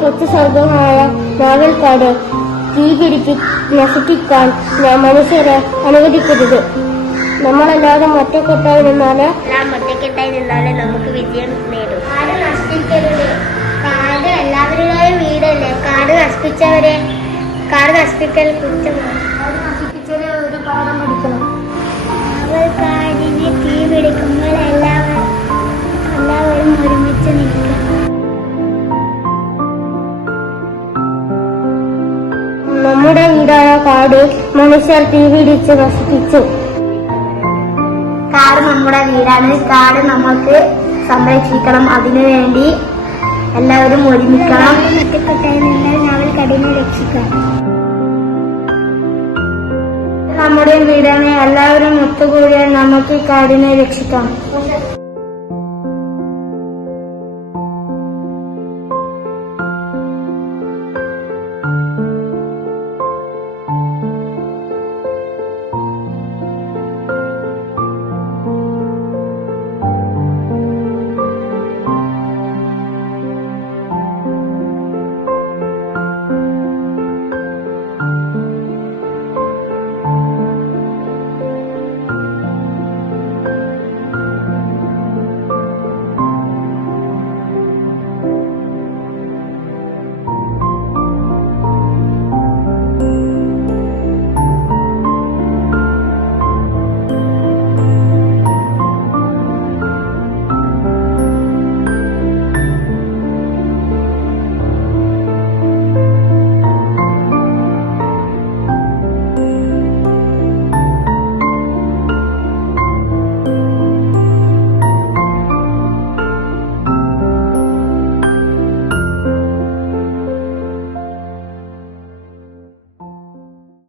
കൊച്ചു സ്വർഗമായ നാവൽക്കാട് തീപിടിച്ച് നശിപ്പിക്കാൻ മനുഷ്യരെ അനുവദിക്കരുത്. നമ്മളെല്ലാവരും ഒറ്റക്കെട്ടായി നിന്നാലേ നമുക്ക് വിജയം നേടും. കാട് നശിപ്പിക്കരുത്. കാട് എല്ലാവരുടെയും വീടല്ലേ. കാട് നശിപ്പിക്കൽ കുറ്റമാണ്. കാട് നശിപ്പിച്ചവരെ ഒരു പാഠം പഠിക്കണം. കാടിനെ തീ പിടിക്കുമ്പോൾ എല്ലാവരും ഒരുമിച്ച് നിൽക്കണം. നമ്മുടെ വീടായ കാട് മനുഷ്യർ തീ പിടിച്ച് നശിപ്പിച്ചു. കാട് നമ്മുടെ വീടാണ്. കാട് നമുക്ക് സംരക്ഷിക്കണം. അതിനുവേണ്ടി എല്ലാവരും ഒരുമിക്കണം. ഒറ്റക്കെട്ടായി നിന്നാൽ നാവൽക്കാടിനെ രക്ഷിക്കാം. നമ്മുടെ വീടാണ്. എല്ലാവരും ഒത്തുകൂടിയാൽ നമുക്ക് കാടിനെ രക്ഷിക്കാം.